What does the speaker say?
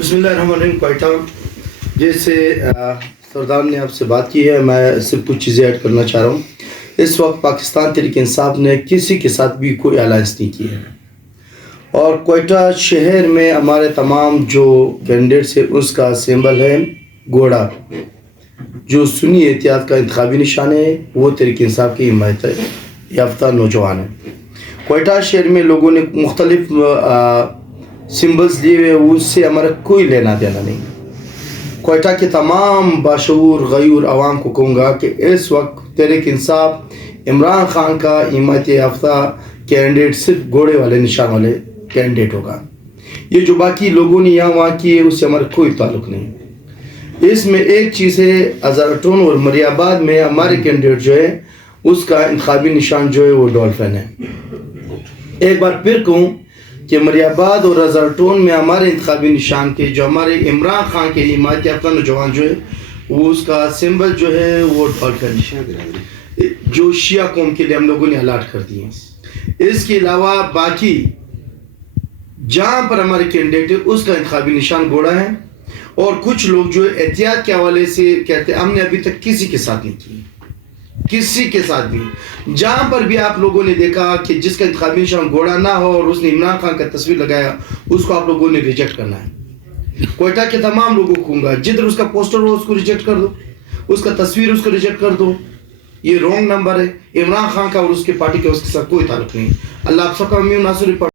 بسم اللہ الرحمن الرحیم. کوئٹہ جیسے سردار نے آپ سے بات کی ہے، میں صرف کچھ چیزیں ایڈ کرنا چاہ رہا ہوں. اس وقت پاکستان تحریک انصاف نے کسی کے ساتھ بھی کوئی الائنس نہیں کی ہے، اور کوئٹہ شہر میں ہمارے تمام جو کینڈیڈیٹس ہیں اس کا سمبل ہے گھوڑا، جو سنی احتیاط کا انتخابی نشان ہے. وہ تحریک انصاف کی حمایت یافتہ نوجوان ہیں. کوئٹہ شہر میں لوگوں نے مختلف سمبلز لیے ہوئے، اس سے ہمارا کوئی لینا دینا نہیں. کوئٹہ کے تمام باشعور غیور عوام کو کہوں گا کہ اس وقت تحریک انصاف عمران خان کا حمایت یافتہ کینڈیڈیٹ صرف گھوڑے والے نشان والے کینڈیڈیٹ ہوگا. یہ جو باقی لوگوں نے یہاں وہاں کی ہے اس سے ہمارا کوئی تعلق نہیں. اس میں ایک چیز ہے، ہزارٹون اور مری آباد میں ہمارے کینڈیڈیٹ جو ہے اس کا انتخابی نشان جو ہے وہ ڈولفن ہے. ایک بار پھر کہوں کہ مری آباد اور ہزارٹون میں ہمارے انتخابی نشان کے جو ہمارے عمران خان کے حمایت یافتہ نوجوان جو ہے وہ اس کا سمبل جو ہے وہ ڈولفن جو شیعہ قوم کے لیے ہم لوگوں نے الاٹ کر دی ہے. اس کے علاوہ باقی جہاں پر ہمارے کینڈیڈیٹ ہے اس کا انتخابی نشان گھوڑا ہے، اور کچھ لوگ جو احتیاط کے حوالے سے کہتے ہیں ہم نے ابھی تک کسی کے ساتھ نہیں کی، کسی کے ساتھ بھی. جہاں پر بھی آپ لوگوں نے دیکھا کہ جس کا انتخابی نشان گھوڑا نہ ہو اور اس نے عمران خان کا تصویر لگایا، اس کو آپ لوگوں نے ریجیکٹ کرنا ہے. کوئٹہ کے تمام لوگوں کو کہوں گا جدھر اس کا پوسٹر ہو اس کو ریجیکٹ کر دو، اس کا تصویر اس کو ریجیکٹ کر دو. یہ رونگ نمبر ہے. عمران خان کا اور اس کے پارٹی کا اس کے ساتھ کوئی تعلق نہیں. اللہ آپ سب کا امین ناصر